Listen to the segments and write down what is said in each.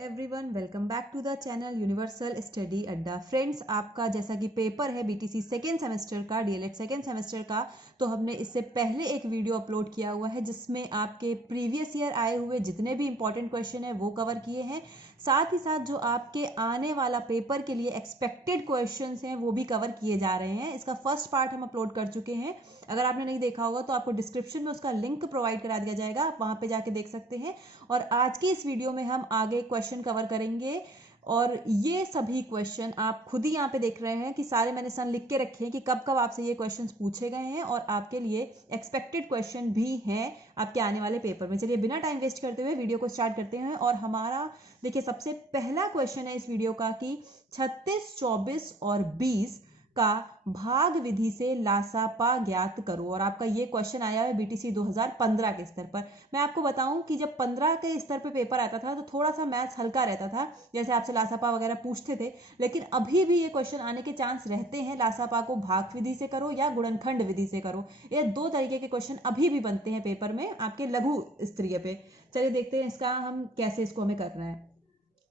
Everyone, welcome back to the channel Universal Study Adda. Friends, आपका जैसा कि पेपर है बीटीसी सेकेंड सेमेस्टर का, डीएलएड सेकेंड सेमेस्टर का, तो हमने इससे पहले एक वीडियो अपलोड किया हुआ है जिसमें आपके प्रीवियस ईयर आए हुए जितने भी इंपॉर्टेंट क्वेश्चन है वो कवर किए हैं। साथ ही साथ जो आपके आने वाला पेपर के लिए एक्सपेक्टेड क्वेश्चंस हैं वो भी कवर किए जा रहे हैं। इसका फर्स्ट पार्ट हम अपलोड कर चुके हैं। अगर आपने नहीं देखा होगा तो आपको डिस्क्रिप्शन में उसका लिंक प्रोवाइड करा दिया जाएगा, आप वहां पे जाके देख सकते हैं। और आज की इस वीडियो में हम आगे क्वेश्चन कवर करेंगे और ये सभी क्वेश्चन आप खुद ही यहाँ पे देख रहे हैं कि सारे मैंने सन लिख के रखे हैं कि कब कब आपसे ये क्वेश्चंस पूछे गए हैं और आपके लिए एक्सपेक्टेड क्वेश्चन भी हैं आपके आने वाले पेपर में। चलिए बिना टाइम वेस्ट करते हुए वीडियो को स्टार्ट करते हैं। और हमारा देखिए सबसे पहला क्वेश्चन है इस वीडियो का कि 36, 24 और 20 का भाग विधि से लासापा ज्ञात करो। और आपका ये क्वेश्चन आया है बीटीसी 2015 के स्तर पर। मैं आपको बताऊं कि जब 15 के स्तर पे पेपर आता था तो थोड़ा सा मैथ्स हल्का रहता था, जैसे आपसे लासापा वगैरह पूछते थे, लेकिन अभी भी ये क्वेश्चन आने के चांस रहते हैं। लासापा को भाग विधि से करो या गुणनखंड विधि से करो, ये दो तरीके के क्वेश्चन अभी भी बनते हैं पेपर में आपके लघु स्तरीय पे। चलिए देखते हैं इसका हम कैसे इसको हमें करना है।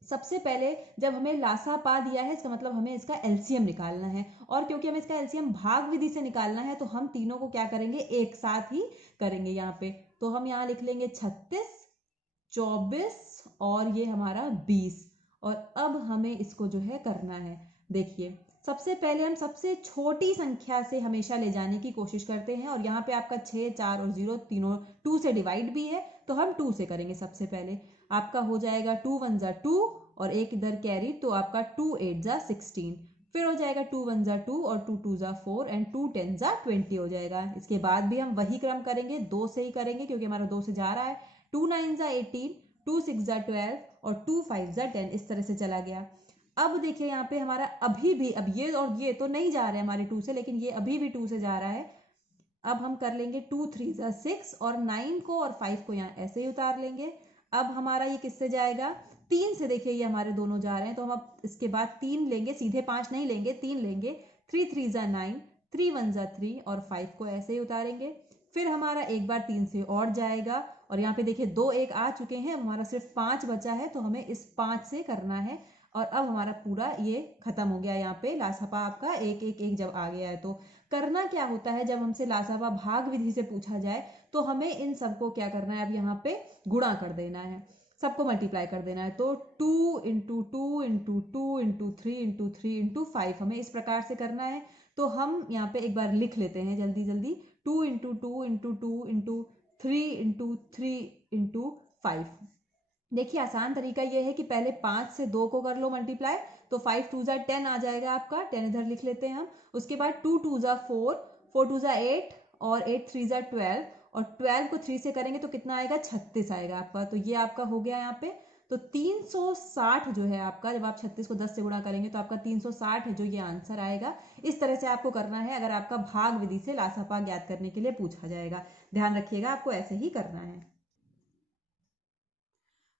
सबसे पहले जब हमें लासापा दिया है इसका मतलब हमें इसका एलसीएम निकालना है, और क्योंकि हमें इसका एलसीएम भाग विधि से निकालना है तो हम तीनों को क्या करेंगे, एक साथ ही करेंगे। यहाँ पे तो हम यहाँ लिख लेंगे 36, 24 और ये हमारा 20। और अब हमें इसको जो है करना है। देखिए सबसे पहले हम सबसे छोटी संख्या से हमेशा ले जाने की कोशिश करते हैं, और यहाँ पे आपका 6, 4 और 0 तीनों 2 से डिवाइड भी है तो हम 2 से करेंगे। सबसे पहले आपका हो जाएगा 2 1 जा 2 और एक इधर कैरी, तो आपका 2 8 जा 16। फिर हो जाएगा 2 1 जा 2 और 2 2 जा 4 एंड 2 10 जा 20 हो जाएगा। इसके बाद भी हम वही क्रम करेंगे, 2 से ही करेंगे क्योंकि हमारा 2 से जा रहा है। 2 9 जा 18, 2 6 जा 12 और 2 5 जा 10, इस तरह से चला गया। अब देखिए यहाँ पे हमारा अभी भी, अब ये और ये तो नहीं जा रहे हैं हमारे 2 से, लेकिन ये अभी भी 2 से जा रहा है। अब हम कर लेंगे 2 3 जा 6 और 9 को और 5 को यहाँ ऐसे ही उतार लेंगे। अब हमारा ये किससे जाएगा, 3 से। देखिए ये हमारे दोनों जा रहे हैं तो हम अब इसके बाद 3 लेंगे, सीधे 5 नहीं लेंगे, 3 लेंगे। 3 3 जा 9, 3 1 जा 3 और 5 को ऐसे ही उतारेंगे। फिर हमारा एक बार 3 से और जाएगा और यहाँ पे देखिए 2 1 आ चुके हैं, हमारा सिर्फ 5 बचा है तो हमें इस 5 से करना है। और अब हमारा पूरा ये खत्म हो गया। यहाँ पे लासापा आपका 1 1 1 जब आ गया है तो करना क्या होता है, जब हमसे लासापा भाग विधि से पूछा जाए तो हमें इन सबको क्या करना है, अब यहाँ पे गुणा कर देना है, सबको मल्टीप्लाई कर देना है। तो 2 into 2 into 2 into 3 into 3 into 5 हमें इस प्रकार से करना है। तो हम यहाँ पे एक बार लिख लेते हैं जल्दी जल्दी, 2 into 2 into 2 into 3 into 3 into 5। देखिए आसान तरीका ये है कि पहले 5 से 2 को कर लो मल्टीप्लाई, तो 5 2 जा 10 आ जाएगा आपका, 10 इधर लिख लेते हैं हम। उसके बाद 2 2 जा 4, 4 2 जा 8 और 8 3 जा 12 और 12 को 3 से करेंगे तो कितना आएगा, 36 आएगा आपका। तो ये आपका हो गया यहाँ पे। तो 360 जो है आपका, जब आप 36 को 10 से गुणा करेंगे तो आपका 360 है जो ये आंसर आएगा। इस तरह से आपको करना है अगर आपका भाग विधि से लासापा ज्ञात करने के लिए पूछा जाएगा। ध्यान रखिएगा आपको ऐसे ही करना है।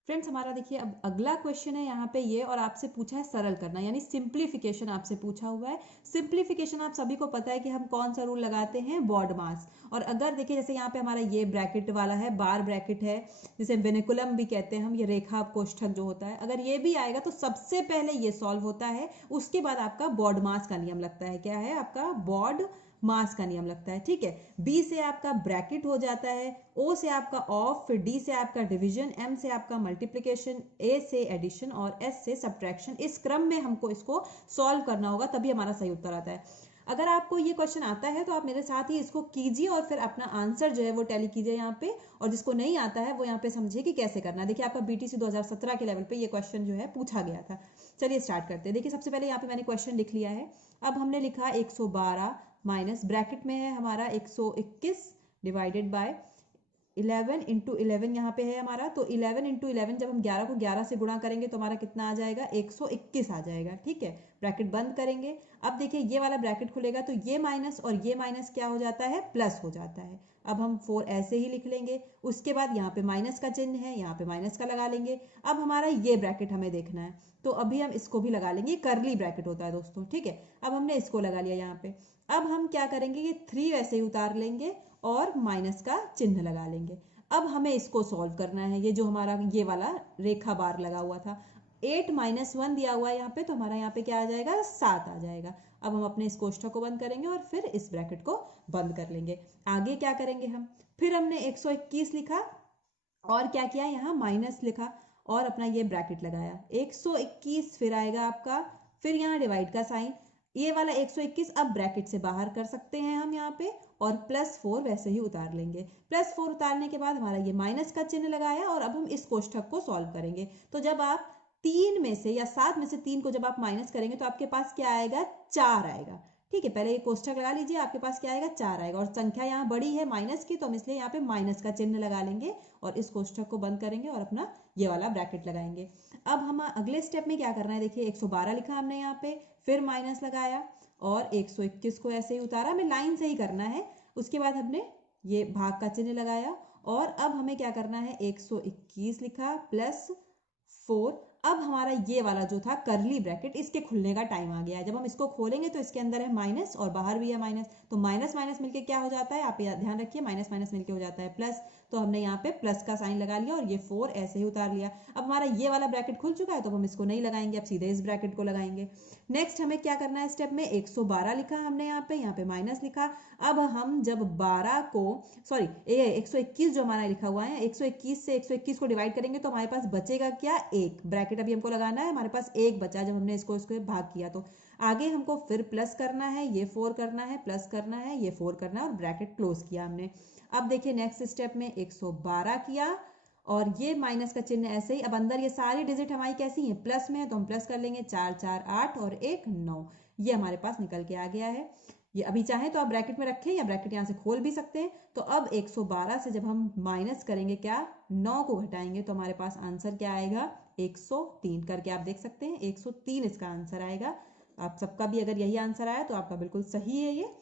फ्रेंड्स हमारा देखिए अब अगला क्वेश्चन है यहाँ पे ये, और आपसे पूछा है सरल करना, यानी सिंप्लीफिकेशन आपसे पूछा हुआ है। सिंप्लीफिकेशन आप सभी को पता है कि हम कौन सा रूल लगाते हैं, बॉड मास। और अगर देखिए जैसे यहाँ पे हमारा ये ब्रैकेट वाला है, बार ब्रैकेट है, जिसे वेनिकुलम भी कहते हैं हम, ये रेखा कोष्ठक जो होता है, अगर ये भी आएगा तो सबसे पहले ये सॉल्व होता है, उसके बाद आपका बॉड मास का नियम लगता है। क्या है आपका, बॉड मास का नियम लगता है। ठीक है, बी से आपका ब्रैकेट हो जाता है, ओ से आपका ऑफ, फिर डी से आपका डिवीजन, एम से आपका मल्टीप्लिकेशन, ए से एडिशन और एस से सब्ट्रैक्शन। इस क्रम में हमको इसको सॉल्व करना होगा तभी हमारा सही उत्तर आता है। अगर आपको ये क्वेश्चन आता है तो आप मेरे साथ ही इसको कीजिए और फिर अपना आंसर जो है वो टैली कीजिए यहाँ पे, और जिसको नहीं आता है वो यहाँ पे समझिए कि कैसे करना है। देखिए आपका बीटीसी 2017 के लेवल पे ये क्वेश्चन जो है पूछा गया था। चलिए स्टार्ट करते हैं। देखिए सबसे पहले यहाँ पे मैंने क्वेश्चन लिख लिया है। अब हमने लिखा 112 माइनस ब्रैकेट में है हमारा 121 डिवाइडेड बाय 11 इंटू 11 यहाँ पे है हमारा। तो 11 इंटू 11 जब हम 11 को 11 से गुणा करेंगे तो हमारा कितना आ जाएगा, 121 आ जाएगा। ठीक है, ब्रैकेट बंद करेंगे। अब देखिए ये वाला ब्रैकेट खुलेगा तो ये माइनस और ये माइनस क्या हो जाता है, प्लस हो जाता है। अब हम 4 ऐसे ही लिख लेंगे। उसके बाद यहाँ पे माइनस का चिन्ह है, यहाँ पे माइनस का लगा लेंगे। अब हमारा ये ब्रैकेट हमें देखना है तो अभी हम इसको भी लगा लेंगे, करली ब्रैकेट होता है दोस्तों। ठीक है, अब हमने इसको लगा लिया यहाँ पे। अब हम क्या करेंगे, ये 3 वैसे ही उतार लेंगे और माइनस का चिन्ह लगा लेंगे। अब हमें इसको सॉल्व करना है। ये जो हमारा ये वाला रेखा बार लगा हुआ था, 8 - 1 दिया हुआ है यहाँ पे, तो हमारा यहाँ पे क्या आ जाएगा, 7 आ जाएगा। अब हम अपने इस कोष्ठक को बंद करेंगे और फिर इस ब्रैकेट को बंद कर लेंगे। आगे क्या करेंगे हम, फिर हमने 121 लिखा और क्या किया, यहाँ माइनस लिखा और अपना ये ब्रैकेट लगाया। 121 फिर आएगा आपका, फिर यहाँ डिवाइड का साइन, ये वाला 121 अब ब्रैकेट से बाहर कर सकते हैं हम यहाँ पे, और +4 वैसे ही उतार लेंगे। +4 उतारने के बाद हमारा ये माइनस का चिन्ह लगाया और अब हम इस कोष्ठक को सॉल्व करेंगे। तो जब आप 3 में से या 7 में से 3 को जब आप माइनस करेंगे तो आपके पास क्या आएगा, 4 आएगा। ठीक है, पहले ये कोष्ठक लगा लीजिए, आपके पास क्या आएगा, 4 आएगा। और संख्या यहाँ बड़ी है माइनस की, तो हम इसलिए यहाँ पे माइनस का चिन्ह लगा लेंगे और इस कोष्ठक को बंद करेंगे और अपना ये वाला ब्रैकेट लगाएंगे। अब हम अगले स्टेप में क्या करना है, देखिए 112 लिखा हमने यहाँ पे, फिर माइनस लगाया और 121 को ऐसे ही उतारा, हमें लाइन से ही करना है। उसके बाद हमने ये भाग का चिन्ह लगाया और अब हमें क्या करना है, 121 लिखा +4। अब हमारा ये वाला जो था करली ब्रैकेट, इसके खुलने का टाइम आ गया है। जब हम इसको खोलेंगे तो इसके अंदर है माइनस और बाहर भी है माइनस, तो माइनस माइनस मिलके क्या हो जाता है, आप ध्यान रखिए, माइनस माइनस मिलके हो जाता है प्लस। तो हमने यहाँ पे प्लस का साइन लगा लिया और ये 4 ऐसे ही उतार लिया। अब हमारा ये वाला ब्रैकेट खुल चुका है, तो हम इसको नहीं लगाएंगे, अब सीधे इस ब्रैकेट को लगाएंगे। नेक्स्ट हमें क्या करना है स्टेप में, 112 लिखा हमने यहाँ पे माइनस लिखा। अब हम जब 12 को, सॉरी 121 जो हमारा लिखा हुआ है, 121 से 121 को डिवाइड करेंगे तो हमारे पास बचेगा क्या, 1 ब्रैकेट अभी हमको लगाना है, हमारे पास 1 बचा जब हमने इसको भाग किया। तो आगे हमको फिर प्लस करना है, ये 4 करना है, प्लस करना है, ये 4 करना है और ब्रैकेट क्लोज किया हमने। अब देखिए नेक्स्ट स्टेप में 112 किया और ये माइनस का चिन्ह ऐसे ही। अब अंदर ये सारी डिजिट हमारी कैसी हैं, प्लस में है, तो हम प्लस कर लेंगे, 4 4 8 और 1 9, ये हमारे पास निकल के आ गया है। ये अभी चाहे तो आप ब्रैकेट में रखें या ब्रैकेट यहाँ से खोल भी सकते हैं। तो अब 112 से जब हम माइनस करेंगे क्या, 9 को घटाएंगे तो हमारे पास आंसर क्या आएगा, 103 करके आप देख सकते हैं, 103 इसका आंसर आएगा। आप सबका भी अगर यही आंसर आया तो आपका बिल्कुल सही है ये।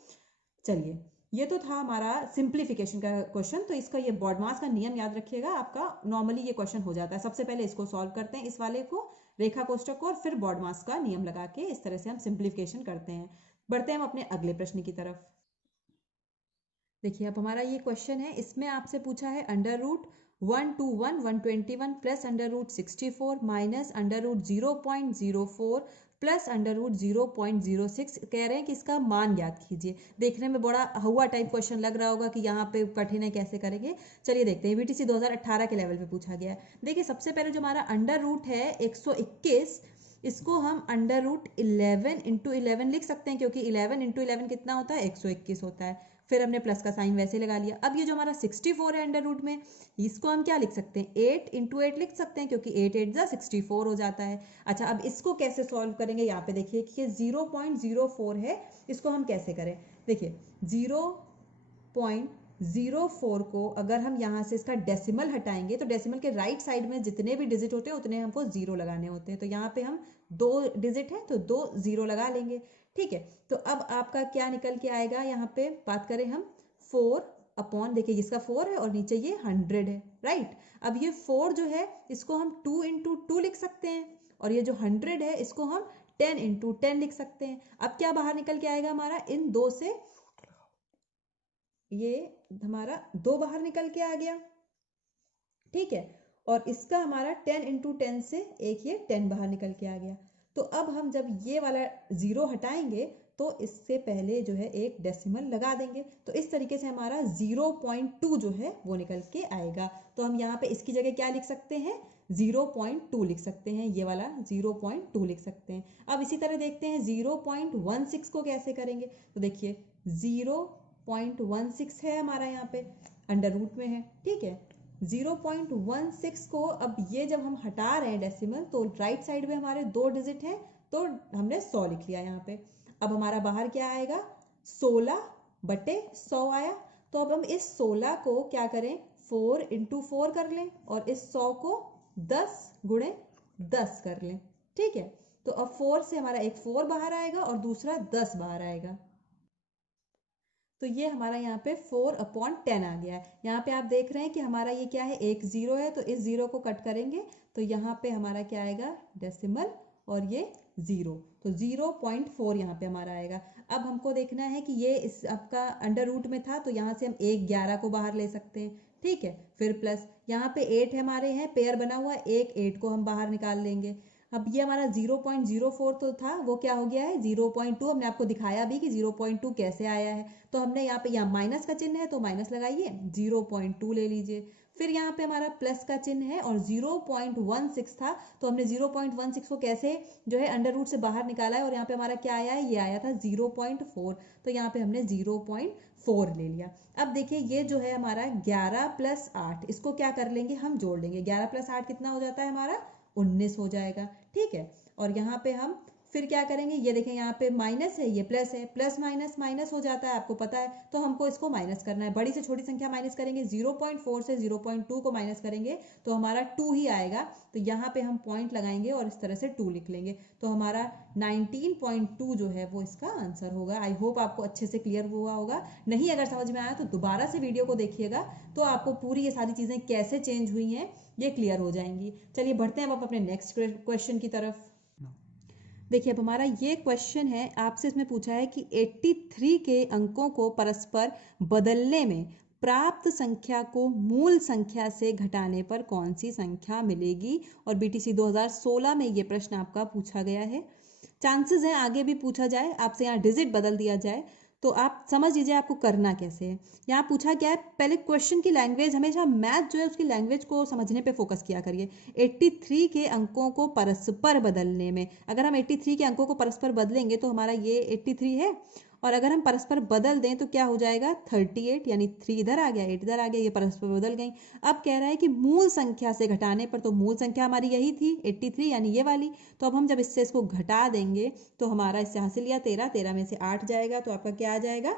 चलिए, ये तो था हमारा सिंप्लीफिकेशन का क्वेश्चन। तो इसका ये बॉडमास का नियम याद रखिएगा, आपका नॉर्मली ये क्वेश्चन हो जाता है। सबसे पहले इसको सॉल्व करते हैं, इस वाले को, रेखा कोष्ठक को, और फिर बॉडमास का नियम लगा के इस तरह से हम सिंप्लीफिकेशन करते हैं। बढ़ते हैं हम अपने अगले प्रश्न की तरफ। देखिए अब हमारा ये क्वेश्चन है, इसमें आपसे पूछा है √121 121 प्लस √64 माइनस √0.04 प्लस √0.06। कह रहे हैं कि इसका मान ज्ञात कीजिए। देखने में बड़ा हुआ टाइप क्वेश्चन लग रहा होगा कि यहाँ पे कठिन है, कैसे करेंगे। चलिए देखते हैं, बीटीसी 2018 के लेवल पे पूछा गया है। देखिए सबसे पहले जो हमारा अंडर रूट है 121, इसको हम √11 × 11 लिख सकते हैं, क्योंकि 11 × 11 कितना होता है, 121 होता है। फिर हमने प्लस का साइन वैसे लगा लिया। अब ये जो हमारा 64 है अंडर रूट में, इसको हम क्या लिख सकते हैं, 8 × 8 लिख सकते हैं, क्योंकि 8 8 64 हो जाता है। अच्छा, अब इसको कैसे सॉल्व करेंगे, यहाँ पे देखिए कि ये 0.04 है, इसको हम कैसे करें। देखिए 0.04 को अगर हम यहाँ से इसका डेसिमल हटाएंगे तो डेसिमल के राइट साइड में जितने भी डिजिट होते हैं उतने हमको 0 लगाने होते हैं। तो यहाँ पे हम 2 डिजिट है तो 2 0 लगा लेंगे। ठीक है, तो अब आपका क्या निकल के आएगा, यहाँ पे बात करें हम 4 अपॉन, देखिए इसका 4 है और नीचे ये 100 है, राइट। अब ये 4 जो है इसको हम 2 × 2 लिख सकते हैं, और ये जो 100 है इसको हम 10 × 10 लिख सकते हैं। अब क्या बाहर निकल के आएगा हमारा, इन 2 से ये हमारा 2 बाहर निकल के आ गया। ठीक है, और इसका हमारा 10 × 10 से एक ये 10 बाहर निकल के आ गया। तो अब हम जब ये वाला 0 हटाएंगे तो इससे पहले जो है एक डेसिमल लगा देंगे, तो इस तरीके से हमारा 0.2 जो है वो निकल के आएगा। तो हम यहाँ पे इसकी जगह क्या लिख सकते हैं, 0.2 लिख सकते हैं, ये वाला 0.2 लिख सकते हैं। अब इसी तरह देखते हैं 0.16 को कैसे करेंगे। तो देखिए 0.16 है हमारा यहाँ पे, अंडर रूट में है। ठीक है, 0.16 को अब ये जब हम हटा रहे हैं डेसिमल, तो राइट साइड में हमारे 2 डिजिट हैं, तो हमने 100 लिख लिया यहाँ पे। अब हमारा बाहर क्या आएगा, 16/100 आया। तो अब हम इस 16 को क्या करें, 4 × 4 कर लें और इस 100 को 10 × 10 कर लें। ठीक है, तो अब 4 से हमारा एक 4 बाहर आएगा और दूसरा 10 बाहर आएगा। तो ये हमारा यहाँ पे 4/10 आ गया है। यहाँ पे आप देख रहे हैं कि हमारा ये क्या है, एक 0 है, तो इस 0 को कट करेंगे तो यहाँ पे हमारा क्या आएगा, डेसिमल, और ये 0, तो 0.4 यहाँ पे हमारा आएगा। अब हमको देखना है कि ये इस आपका अंडर रूट में था, तो यहाँ से हम 1 11 को बाहर ले सकते हैं। ठीक है। फिर प्लस यहाँ पे 8 है हमारे हैं पेयर बना हुआ, एक 8 को हम बाहर निकाल लेंगे। अब ये हमारा 0.04 तो था, वो क्या हो गया है 0.2। हमने आपको दिखाया भी कि 0.2 कैसे आया है। तो हमने यहाँ पे यहाँ माइनस का चिन्ह है तो माइनस लगाइए, 0.2 ले लीजिए। फिर यहाँ पे हमारा प्लस का चिन्ह है और 0.16 था तो हमने 0.16 को कैसे जो है अंडर रूट से बाहर निकाला है और यहाँ पे हमारा क्या आया है, ये आया था 0.4। तो यहाँ पे हमने 0.4 ले लिया। अब देखिए ये जो है हमारा 11 + 8, इसको क्या कर लेंगे हम जोड़ लेंगे। 11 + 8 कितना हो जाता है हमारा, 19 हो जाएगा। ठीक है। और यहाँ पे हम फिर क्या करेंगे, ये देखें यहाँ पे माइनस है, ये प्लस है, प्लस माइनस माइनस हो जाता है, आपको पता है। तो हमको इसको माइनस करना है, बड़ी से छोटी संख्या माइनस करेंगे। 0.4 से 0.2 को माइनस करेंगे तो हमारा 2 ही आएगा। तो यहाँ पे हम पॉइंट लगाएंगे और इस तरह से 2 लिख लेंगे। तो हमारा 19.2 जो है वो इसका आंसर होगा। आई होप आपको अच्छे से क्लियर हुआ होगा। नहीं अगर समझ में आया तो दोबारा से वीडियो को देखिएगा, तो आपको पूरी ये सारी चीज़ें कैसे चेंज हुई हैं ये क्लियर हो जाएंगी। चलिए बढ़ते हैं अब अपने नेक्स्ट क्वेश्चन की तरफ। देखिए अब हमारा ये क्वेश्चन है, आपसे इसमें पूछा है कि 83 के अंकों को परस्पर बदलने में प्राप्त संख्या को मूल संख्या से घटाने पर कौन सी संख्या मिलेगी। और बीटीसी 2016 में ये प्रश्न आपका पूछा गया है। चांसेस हैं आगे भी पूछा जाए, आपसे यहाँ डिजिट बदल दिया जाए, तो आप समझ लीजिए आपको करना कैसे है। यहाँ पूछा क्या है, पहले क्वेश्चन की लैंग्वेज, हमेशा मैथ जो है उसकी लैंग्वेज को समझने पे फोकस किया करिए। 83 के अंकों को परस्पर बदलने में, अगर हम 83 के अंकों को परस्पर बदलेंगे तो हमारा ये 83 है, और अगर हम परस्पर बदल दें तो क्या हो जाएगा 38, यानी 3 इधर आ गया 8 इधर आ गया, ये परस्पर बदल गई। अब कह रहा है कि मूल संख्या से घटाने पर, तो मूल संख्या हमारी यही थी 83 यानी ये वाली। तो अब हम जब इससे इसको घटा देंगे तो हमारा इससे हासिल लिया 13, 13 में से 8 जाएगा तो आपका क्या आ जाएगा,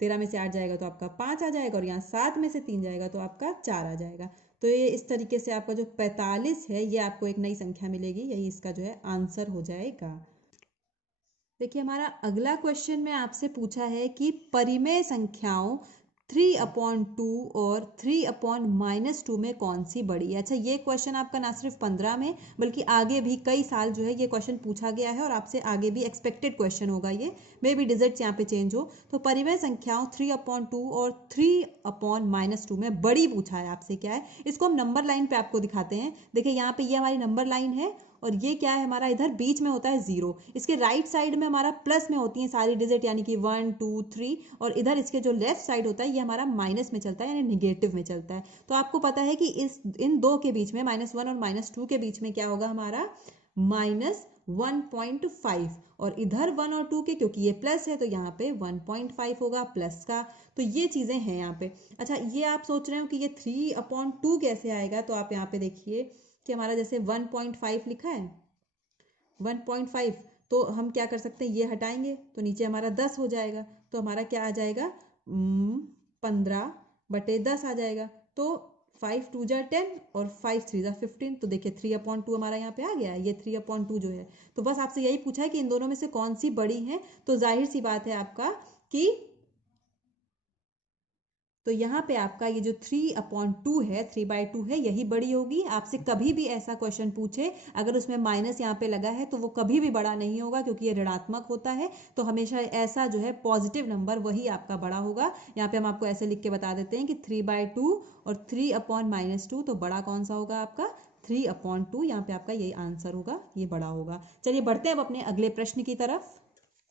13 में से 8 जाएगा तो आपका 5 आ जाएगा, और यहाँ 7 में से 3 जाएगा तो आपका 4 आ जाएगा। तो ये इस तरीके से आपका जो 45 है ये आपको एक नई संख्या मिलेगी, यही इसका जो है आंसर हो जाएगा। देखिए हमारा अगला क्वेश्चन में आपसे पूछा है कि परिमेय संख्याओं 3/2 और 3/-2 में कौन सी बड़ी है। अच्छा ये क्वेश्चन आपका ना सिर्फ 15 में बल्कि आगे भी कई साल जो है ये क्वेश्चन पूछा गया है, और आपसे आगे भी एक्सपेक्टेड क्वेश्चन होगा ये, मे बी डिजिट्स यहाँ पे चेंज हो। तो परिमेय संख्याओं 3/2 और 3/-2 में बड़ी पूछा है आपसे क्या है। इसको हम नंबर लाइन पे आपको दिखाते हैं। देखिए यहाँ पे ये हमारी नंबर लाइन है, और ये क्या है हमारा, इधर बीच में होता है 0, इसके राइट साइड में हमारा प्लस में होती हैं सारी डिजिट, यानी कि 1 2 3, और इधर इसके जो लेफ्ट साइड होता है ये हमारा माइनस में चलता है, यानी निगेटिव में चलता है। तो आपको पता है कि इन दो के बीच में -1 और -2 के बीच में क्या होगा हमारा -1.5, और इधर 1 और 2 के, क्योंकि ये प्लस है तो यहाँ पे 1.5 होगा प्लस का। तो ये चीज़ें हैं यहाँ पे। अच्छा ये आप सोच रहे हो कि ये 3/2 कैसे आएगा, तो आप यहाँ पे देखिए कि हमारा जैसे 1.5 लिखा है, 1.5, तो हम क्या कर सकते हैं, ये हटाएंगे तो नीचे हमारा 10 हो जाएगा। तो हमारा क्या आ जाएगा 15/10 आ जाएगा। तो 5 2 जा 10 और 5 3 जा 15। तो देखिए 3/2 हमारा यहाँ पे आ गया, ये 3/2 जो है। तो बस आपसे यही पूछा है कि इन दोनों में से कौन सी बड़ी है। तो जाहिर सी बात है आपका कि तो यहाँ पे आपका ये जो 3/2 है, 3/2 है, यही बड़ी होगी। आपसे कभी भी ऐसा क्वेश्चन पूछे अगर उसमें माइनस यहाँ पे लगा है तो वो कभी भी बड़ा नहीं होगा, क्योंकि ये ऋणात्मक होता है। तो हमेशा ऐसा जो है पॉजिटिव नंबर वही आपका बड़ा होगा। यहाँ पे हम आपको ऐसे लिख के बता देते हैं कि 3/2 और 3/-2, तो बड़ा कौन सा होगा आपका 3/2। यहाँ पे आपका यही आंसर होगा, ये बड़ा होगा। चलिए बढ़ते हैं अब अपने अगले प्रश्न की तरफ।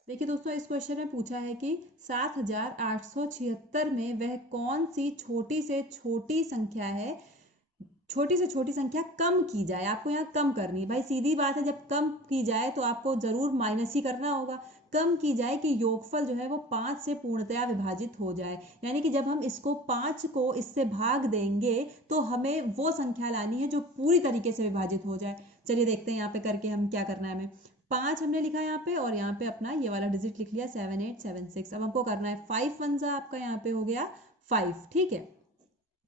देखिए दोस्तों इस क्वेश्चन में पूछा है कि 7876 में वह कौन सी छोटी से छोटी संख्या है, छोटी से छोटी संख्या कम की जाए। आपको यहाँ कम करनी है भाई, सीधी बात है, जब कम की जाए तो आपको जरूर माइनस ही करना होगा। कम की जाए कि योगफल जो है वो 5 से पूर्णतया विभाजित हो जाए, यानी कि जब हम इसको 5 को इससे भाग देंगे तो हमें वो संख्या लानी है जो पूरी तरीके से विभाजित हो जाए। चलिए देखते हैं यहाँ पे करके हम क्या करना है। हमें 5 हमने लिखा यहाँ पे, और यहाँ पे अपना ये वाला डिजिट लिख लिया 7876। अब हमको करना है 5 1 जा आपका यहाँ पे हो गया 5, ठीक है,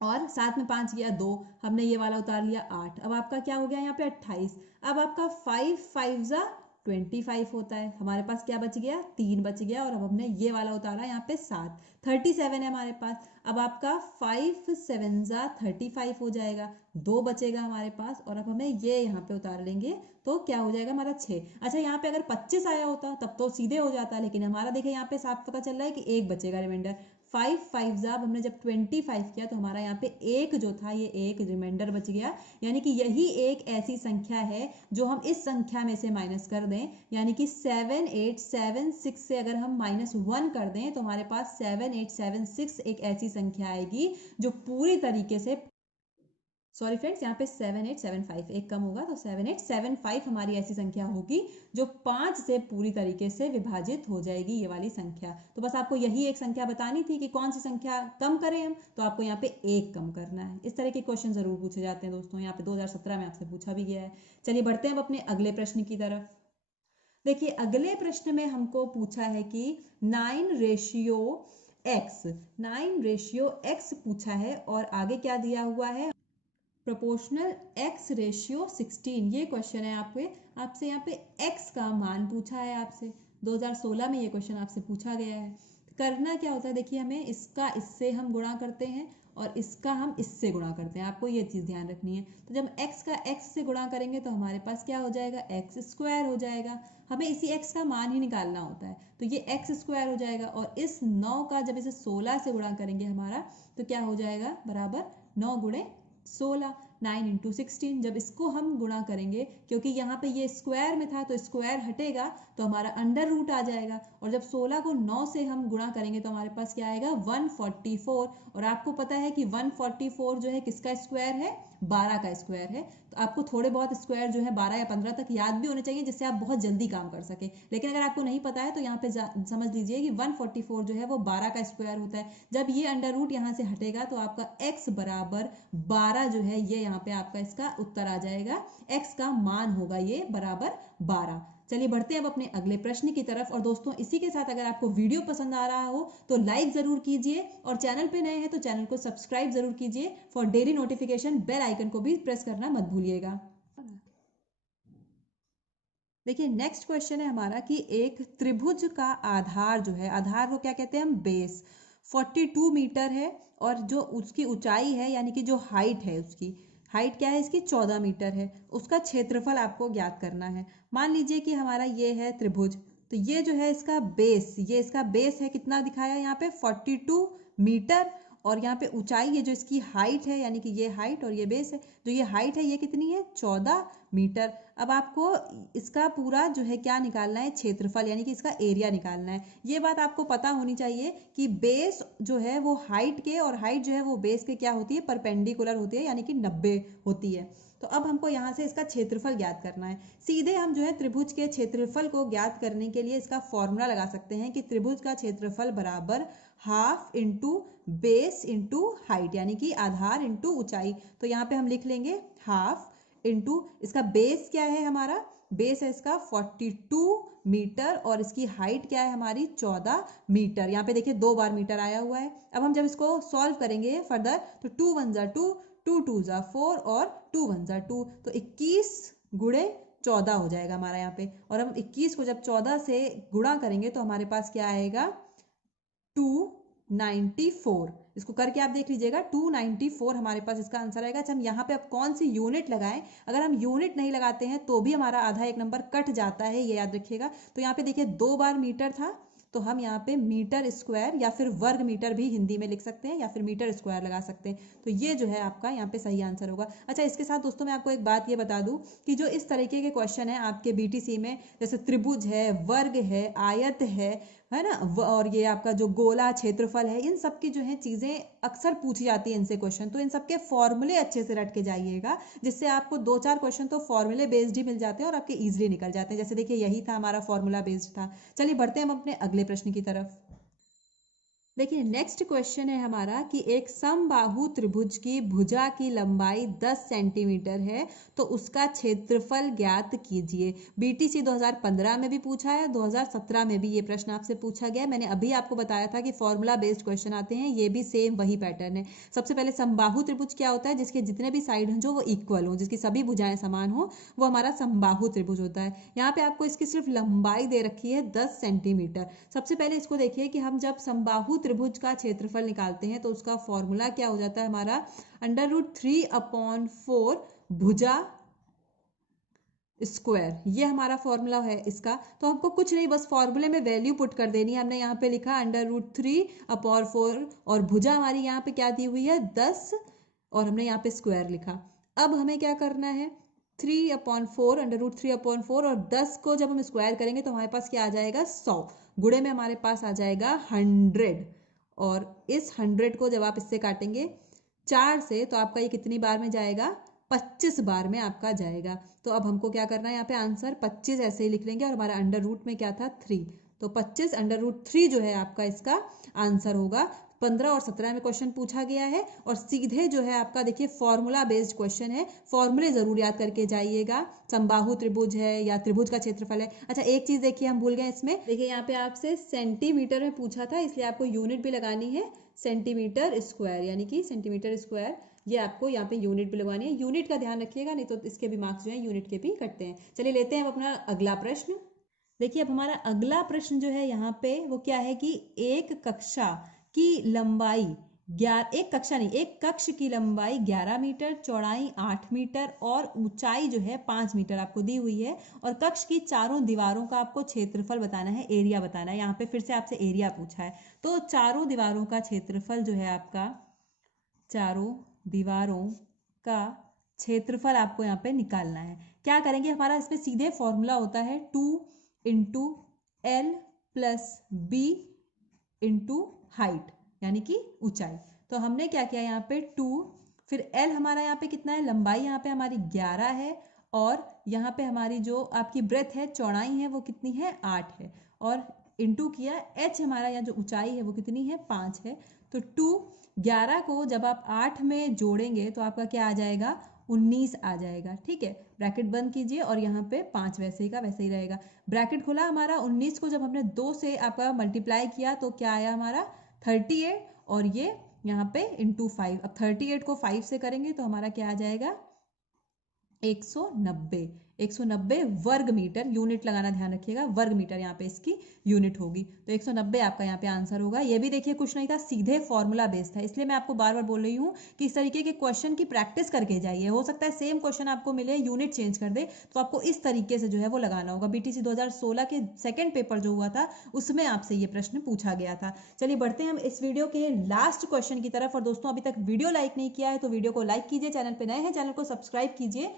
और साथ में 5 गया 2, हमने ये वाला उतार लिया 8। अब आपका क्या हो गया यहाँ पे 28। अब आपका 5 5 जा 25 होता है, हमारे पास क्या बच गया 3 बच गया, और अब हमने ये वाला उतारा यहाँ पे 7, 37 है हमारे पास। अब आपका 5 7 जा 35 हो जाएगा, 2 बचेगा हमारे पास, और अब हमें ये यहाँ पे उतार लेंगे तो क्या हो जाएगा हमारा 6। अच्छा यहाँ पे अगर 25 आया होता तब तो सीधे हो जाता, लेकिन हमारा देखिए यहाँ पे साफ पता चल रहा है कि 1 बचेगा रिमाइंडर। 5 5 जब हमने जब 25 किया तो हमारा यहाँ पे एक जो था ये एक रिमाइंडर बच गया, यानी कि यही एक ऐसी संख्या है जो हम इस संख्या में से माइनस कर दें, यानी कि 7876 से अगर हम -1 कर दें तो हमारे पास 7876 एक ऐसी संख्या आएगी जो पूरी तरीके से, सॉरी फ्रेंड्स, यहाँ पे 7875 एक कम होगा तो 7875 हमारी ऐसी संख्या होगी जो 5 से पूरी तरीके से विभाजित हो जाएगी, ये वाली संख्या। तो बस आपको यही एक संख्या बतानी थी कि कौन सी संख्या कम करें हम, तो आपको यहाँ पे एक कम करना है। इस तरह के क्वेश्चन जरूर पूछे जाते हैं दोस्तों, यहाँ पे 2017 में आपसे पूछा भी गया है। चलिए बढ़ते हैं अब अपने अगले प्रश्न की तरफ। देखिए अगले प्रश्न में हमको पूछा है कि 9:x पूछा है और आगे क्या दिया हुआ है, प्रोपोर्शनल x रेशियो 16। ये क्वेश्चन है आपसे यहाँ पे x का मान पूछा है आपसे। 2016 में ये क्वेश्चन आपसे पूछा गया है। करना क्या होता है, देखिए हमें इसका इससे हम गुणा करते हैं और इसका हम इससे गुणा करते हैं, आपको ये चीज़ ध्यान रखनी है। तो जब x का x से गुणा करेंगे तो हमारे पास क्या हो जाएगा, x² हो जाएगा। हमें इसी x का मान ही निकालना होता है, तो ये x² हो जाएगा। और इस 9 का जब इसे 16 से गुणा करेंगे हमारा, तो क्या हो जाएगा, बराबर 9 गुणे 16, 9 × 16। जब इसको हम गुणा करेंगे, क्योंकि यहाँ पे ये स्क्वायर में था तो स्क्वायर हटेगा तो हमारा अंडर रूट आ जाएगा, और जब 16 को 9 से हम गुणा करेंगे तो हमारे पास क्या आएगा, 144। और आपको पता है कि 144 जो है किसका स्क्वायर है, 12 का स्क्वायर है। तो आपको थोड़े बहुत स्क्वायर जो है 12 या 15 तक याद भी होने चाहिए, जिससे आप बहुत जल्दी काम कर सके। लेकिन अगर आपको नहीं पता है तो यहाँ पे समझ लीजिए कि 144 जो है वो 12 का स्क्वायर होता है। जब ये अंडर रूट यहाँ से हटेगा तो आपका x बराबर 12 जो है, ये यहाँ पे आपका इसका उत्तर आ जाएगा, x का मान होगा ये बराबर 12। चलिए बढ़ते हैं अब अपने अगले प्रश्न की तरफ। और दोस्तों इसी के साथ अगर आपको वीडियो पसंद आ रहा हो तो लाइक जरूर कीजिए, और चैनल पे नए हैं तो चैनल को सब्सक्राइब जरूर कीजिए। For daily notification bell icon को भी प्रेस करना मत भूलिएगा। देखिए नेक्स्ट क्वेश्चन है हमारा कि एक त्रिभुज का आधार जो है, आधार को क्या कहते हैं हम, बेस 42 मीटर है, और जो उसकी ऊंचाई है यानी कि जो हाइट है, उसकी हाइट क्या है, इसकी 14 मीटर है। उसका क्षेत्रफल आपको ज्ञात करना है। मान लीजिए कि हमारा ये है त्रिभुज, तो ये जो है इसका बेस, ये इसका बेस है, कितना दिखाया यहाँ पे 42 मीटर, और यहाँ पे ऊंचाई, ये जो इसकी हाइट है यानी कि ये हाइट और ये बेस है, जो ये हाइट है ये कितनी है, 14 मीटर। अब आपको इसका पूरा जो है क्या निकालना है, क्षेत्रफल, यानी कि इसका एरिया निकालना है। ये बात आपको पता होनी चाहिए कि बेस जो है वो हाइट के, और हाइट जो है वो बेस के क्या होती है, परपेंडिकुलर होती है, यानी कि 90 होती है। तो अब हमको यहाँ से इसका क्षेत्रफल ज्ञात करना है। सीधे हम जो है त्रिभुज के क्षेत्रफल को ज्ञात करने के लिए इसका फॉर्मूला लगा सकते हैं कि त्रिभुज का क्षेत्रफल बराबर half into base into height, यानी कि आधार इंटू ऊंचाई। तो यहाँ पे हम लिख लेंगे हाफ इंटू इसका बेस क्या है, हमारा बेस है इसका 42 मीटर, और इसकी हाइट क्या है हमारी 14 मीटर। यहाँ पे देखिए 2 बार मीटर आया हुआ है। अब हम जब इसको सॉल्व करेंगे फर्दर तो 2 1 जा 2, 2 2 जा 4 और 2 1 जा 2, तो 21 गुणे 14 हो जाएगा हमारा यहाँ पे। और हम 21 को जब 14 से गुणा करेंगे तो हमारे पास क्या आएगा, 294। इसको करके आप देख लीजिएगा, 294 हमारे पास इसका आंसर आएगा। अच्छा हम यहाँ पे अब कौन सी यूनिट लगाएं, अगर हम यूनिट नहीं लगाते हैं तो भी हमारा आधा एक नंबर कट जाता है, ये याद रखिएगा। तो यहाँ पे देखिए 2 बार मीटर था, तो हम यहाँ पे मीटर स्क्वायर या फिर वर्ग मीटर भी हिंदी में लिख सकते हैं, या फिर मीटर स्क्वायर लगा सकते हैं। तो ये जो है आपका यहाँ पे सही आंसर होगा। अच्छा इसके साथ दोस्तों मैं आपको एक बात ये बता दूं कि जो इस तरीके के क्वेश्चन है आपके बीटीसी में, जैसे त्रिभुज है, वर्ग है, आयत है ना, और ये आपका जो गोला क्षेत्रफल है, इन सब की जो है चीज़ें अक्सर पूछी जाती है इनसे क्वेश्चन। तो इन सब के फॉर्मूले अच्छे से रट के जाइएगा, जिससे आपको 2-4 क्वेश्चन तो फॉर्मूले बेस्ड ही मिल जाते हैं और आपके इजीली निकल जाते हैं। जैसे देखिए यही था हमारा फॉर्मूला बेस्ड था। चलिए बढ़ते हैं हम अपने अगले प्रश्न की तरफ। देखिए नेक्स्ट क्वेश्चन है हमारा कि एक समबाहु त्रिभुज की भुजा की लंबाई 10 सेंटीमीटर है, तो उसका क्षेत्रफल ज्ञात कीजिए। बीटीसी 2015 में भी पूछा है, 2017 में भी ये प्रश्न आपसे पूछा गया। मैंने अभी आपको बताया था कि फॉर्मूला बेस्ड क्वेश्चन आते हैं, ये भी सेम वही पैटर्न है। सबसे पहले समबाहु त्रिभुज क्या होता है, जिसके जितने भी साइड हों जो वो इक्वल हो, जिसकी सभी भुजाएं समान हो, वो हमारा समबाहु त्रिभुज होता है। यहाँ पे आपको इसकी सिर्फ लंबाई दे रखी है 10 सेंटीमीटर। सबसे पहले इसको देखिए कि हम जब समबाहु त्रिभुज का क्षेत्रफल निकालते हैं तो उसका फॉर्मूला क्या हो जाता है हमारा, √3/4 भुजा स्क्वायर, ये हमारा फॉर्मूला है इसका। तो हमको कुछ नहीं, बस फॉर्मूले में वैल्यू पुट कर देनी है। हमने यहाँ पे लिखा √3/4 और भुजा हमारी यहाँ पे क्या दी हुई है 10 और हमने यहाँ पे स्क्वायर लिखा। अब हमें क्या करना है 3/4 √3/4 और 10 को जब हम स्क्वायर करेंगे तो हमारे पास क्या आ जाएगा 100, गुणे में हमारे पास आ जाएगा 100 और इस 100 को जब आप इससे काटेंगे 4 से तो आपका ये कितनी बार में जाएगा 25 बार में आपका जाएगा। तो अब हमको क्या करना है यहाँ पे आंसर 25 ऐसे ही लिख लेंगे और हमारा अंडर रूट में क्या था 3, तो 25 √3 जो है आपका इसका आंसर होगा। 15 और 17 में क्वेश्चन पूछा गया है और सीधे जो है आपका देखिए फॉर्मूला बेस्ड क्वेश्चन है, फॉर्मूले जरूर याद करके जाइएगा। समबाहु त्रिभुज है या त्रिभुज का क्षेत्रफल है। अच्छा एक चीज देखिए हम भूल गए इसमें, देखिए यहाँ पे आपसे सेंटीमीटर में पूछा था इसलिए आपको यूनिट भी लगानी है सेंटीमीटर स्क्वायर, यानी कि सेंटीमीटर स्क्वायर, ये आपको यहाँ पे यूनिट भी लगवानी है। यूनिट का ध्यान रखिएगा नहीं तो इसके भी मार्क्स जो है यूनिट के भी कटते हैं। चलिए लेते हैं अब अपना अगला प्रश्न। देखिए अब हमारा अगला प्रश्न जो है यहाँ पे वो क्या है कि एक कक्षा की लंबाई एक कक्षा नहीं, एक कक्ष की लंबाई 11 मीटर, चौड़ाई 8 मीटर और ऊंचाई जो है 5 मीटर आपको दी हुई है और कक्ष की चारों दीवारों का आपको क्षेत्रफल बताना है, एरिया बताना है। यहाँ पे फिर से आपसे एरिया पूछा है, तो चारों दीवारों का क्षेत्रफल जो है आपका, चारों दीवारों का क्षेत्रफल आपको यहाँ पे निकालना है। क्या करेंगे, हमारा इसमें सीधे फॉर्मूला होता है 2 × L + B × हाइट, यानी कि ऊंचाई। तो हमने क्या किया यहाँ पे 2, फिर L हमारा यहाँ पे कितना है, लंबाई यहाँ पे हमारी 11 है और यहाँ पे हमारी जो आपकी ब्रेथ है, चौड़ाई है वो कितनी है 8 है और इंटू किया H हमारा यहाँ जो ऊंचाई है वो कितनी है 5 है। तो 11 को जब आप 8 में जोड़ेंगे तो आपका क्या आ जाएगा 19 आ जाएगा। ठीक है, ब्रैकेट बंद कीजिए और यहाँ पे 5 वैसे ही का वैसे ही रहेगा। ब्रैकेट खुला हमारा, 19 को जब हमने 2 से आपका मल्टीप्लाई किया तो क्या आया हमारा 38 और ये यहाँ पे × 5। अब 38 को 5 से करेंगे तो हमारा क्या आ जाएगा 190 वर्ग मीटर। यूनिट लगाना ध्यान रखिएगा, वर्ग मीटर यहाँ पे इसकी यूनिट होगी। तो 190 आपका यहाँ पे आंसर होगा। ये भी देखिए कुछ नहीं था, सीधे फॉर्मूला बेस्ड था, इसलिए मैं आपको बार बार बोल रही हूँ कि इस तरीके के क्वेश्चन की प्रैक्टिस करके जाइए। हो सकता है सेम क्वेश्चन आपको मिले, यूनिट चेंज कर दे, तो आपको इस तरीके से जो है वो लगाना होगा। BTC 2016 के सेकेंड पेपर जो हुआ था उसमें आपसे ये प्रश्न पूछा गया था। चलिए बढ़ते हैं हम इस वीडियो के लास्ट क्वेश्चन की तरफ। और दोस्तों अभी तक वीडियो लाइक नहीं किया है तो वीडियो को लाइक कीजिए, चैनल पर नए हैं चैनल को सब्सक्राइब कीजिए।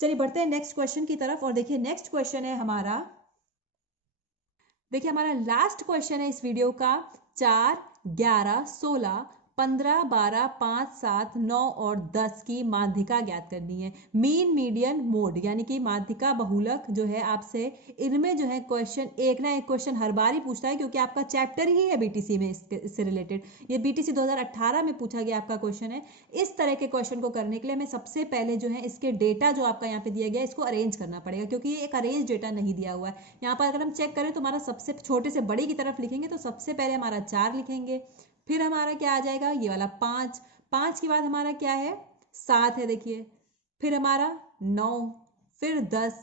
चलिए बढ़ते हैं नेक्स्ट क्वेश्चन की तरफ और देखिए नेक्स्ट क्वेश्चन है हमारा, देखिए हमारा लास्ट क्वेश्चन है इस वीडियो का 4, 11, 16, 15, 12, 5, 7, 9 और 10 की माध्यिका ज्ञात करनी है। मीन मीडियन मोड यानी कि माध्यिका बहुलक जो है आपसे इनमें जो है क्वेश्चन एक ना एक क्वेश्चन हर बार ही पूछता है, क्योंकि आपका चैप्टर ही है BTC में इससे रिलेटेड। ये BTC 2018 में पूछा गया आपका क्वेश्चन है। इस तरह के क्वेश्चन को करने के लिए हमें सबसे पहले जो है इसके डेटा जो आपका यहाँ पे दिया गया है इसको अरेंज करना पड़ेगा, क्योंकि ये एक अरेंज डेटा नहीं दिया हुआ है। यहाँ पर अगर हम चेक करें तो हमारा सबसे छोटे से बड़ी की तरफ लिखेंगे तो सबसे पहले हमारा 4 लिखेंगे, फिर हमारा क्या आ जाएगा ये वाला 5 के बाद हमारा क्या है 7 है देखिए, फिर हमारा 9, फिर 10,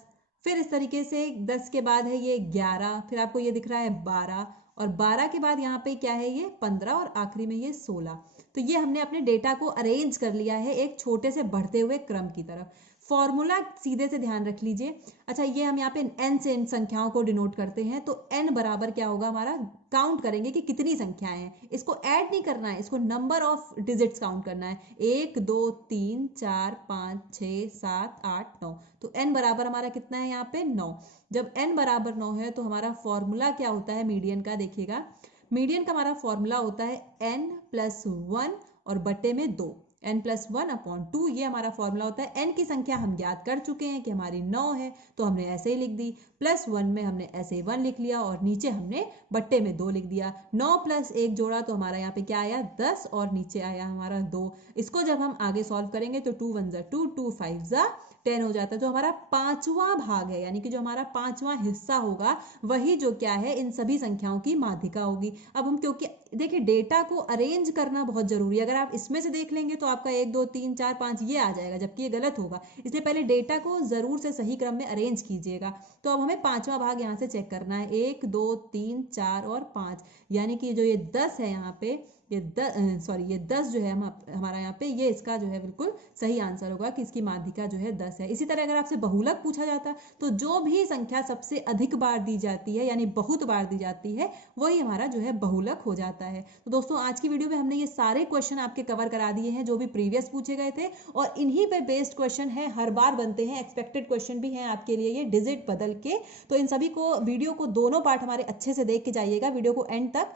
फिर इस तरीके से 10 के बाद है ये 11, फिर आपको ये दिख रहा है 12 और 12 के बाद यहाँ पे क्या है ये 15 और आखिरी में ये 16। तो ये हमने अपने डेटा को अरेंज कर लिया है एक छोटे से बढ़ते हुए क्रम की तरफ। फॉर्मूला सीधे से ध्यान रख लीजिए। अच्छा ये हम यहाँ पे n से इन संख्याओं को डिनोट करते हैं, तो n बराबर क्या होगा हमारा, काउंट करेंगे कि कितनी संख्याएं हैं, इसको ऐड नहीं करना है, इसको नंबर ऑफ डिजिट्स काउंट करना है। 1 2 3 4 5 6 7 8 9, तो n बराबर हमारा कितना है यहाँ पे 9। जब n बराबर 9 है तो हमारा फॉर्मूला क्या होता है मीडियन का, देखिएगा मीडियन का हमारा फॉर्मूला होता है n + 1 और बटे में 2, n + 1/2, ये हमारा फॉर्मूला होता है। n की संख्या हम ज्ञात कर चुके हैं कि हमारी 9 है, तो हमने ऐसे ही लिख दी, +1 में हमने ऐसे 1 लिख लिया और नीचे हमने बट्टे में 2 लिख दिया। 9 + 1 जोड़ा तो हमारा यहाँ पे क्या आया 10 और नीचे आया हमारा 2। इसको जब हम आगे सॉल्व करेंगे तो 2 × 1 = 2, 2 × 5 = 10 हो जाता है। तो हमारा 5वां भाग है, यानी कि जो हमारा 5वां हिस्सा होगा वही जो क्या है इन सभी संख्याओं की माध्यिका होगी। अब हम क्योंकि देखिए डेटा को अरेंज करना बहुत जरूरी है, अगर आप इसमें से देख लेंगे तो आपका 1 2 3 4 5 ये आ जाएगा, जबकि ये गलत होगा। इसलिए पहले डेटा को जरूर से सही क्रम में अरेंज कीजिएगा। तो अब हमें 5वां भाग यहाँ से चेक करना है, 1 2 3 4 और 5, यानी कि जो ये 10 है यहाँ पे ये 10 जो है हमारा यहाँ पे ये इसका जो है बिल्कुल सही आंसर होगा कि इसकी माध्यिका जो है 10 है। इसी तरह अगर आपसे बहुलक पूछा जाता है तो जो भी संख्या सबसे अधिक बार दी जाती है यानी बहुत बार दी जाती है वही हमारा जो है बहुलक हो जाता है। तो दोस्तों आज की वीडियो में हमने ये सारे क्वेश्चन आपके कवर करा दिए हैं जो भी प्रीवियस पूछे गए थे, और इन्हीं पे बेस्ड क्वेश्चन है, हर बार बनते हैं, एक्सपेक्टेड क्वेश्चन भी हैं आपके लिए ये डिजिट बदल के। तो इन सभी को वीडियो को दोनों पार्ट हमारे अच्छे से देख के जाइएगा वीडियो को एंड तक,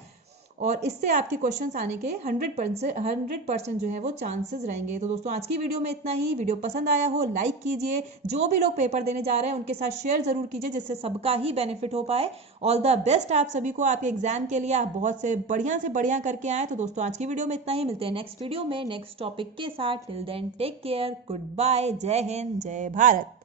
और इससे आपके क्वेश्चंस आने के 100% जो है वो चांसेस रहेंगे। तो दोस्तों आज की वीडियो में इतना ही। वीडियो पसंद आया हो लाइक कीजिए, जो भी लोग पेपर देने जा रहे हैं उनके साथ शेयर जरूर कीजिए जिससे सबका ही बेनिफिट हो पाए। ऑल द बेस्ट आप सभी को आपके एग्जाम के लिए, आप बहुत से बढ़िया करके आए। तो दोस्तों आज की वीडियो में इतना ही, मिलते हैं नेक्स्ट वीडियो में नेक्स्ट टॉपिक के साथ। Till then take care, good bye, जय हिंद, जय भारत।